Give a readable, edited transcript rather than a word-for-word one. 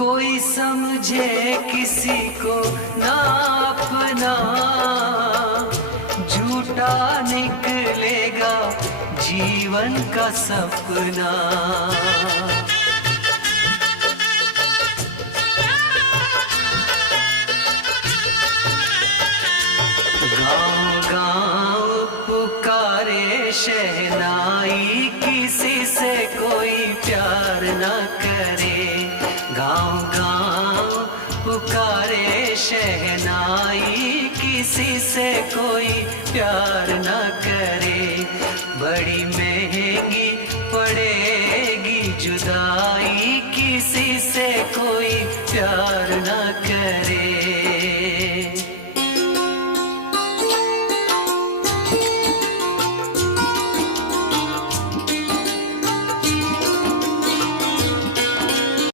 कोई समझे किसी को ना अपना, झूठा निकलेगा जीवन का सपना। गाँव गाँव पुकारे शहनाई, किसी से कोई प्यार न करे। गाँव गाँव पुकारे शहनाई, किसी से कोई प्यार न करे। बड़ी महंगी पड़ेगी जुदाई, किसी से कोई प्यार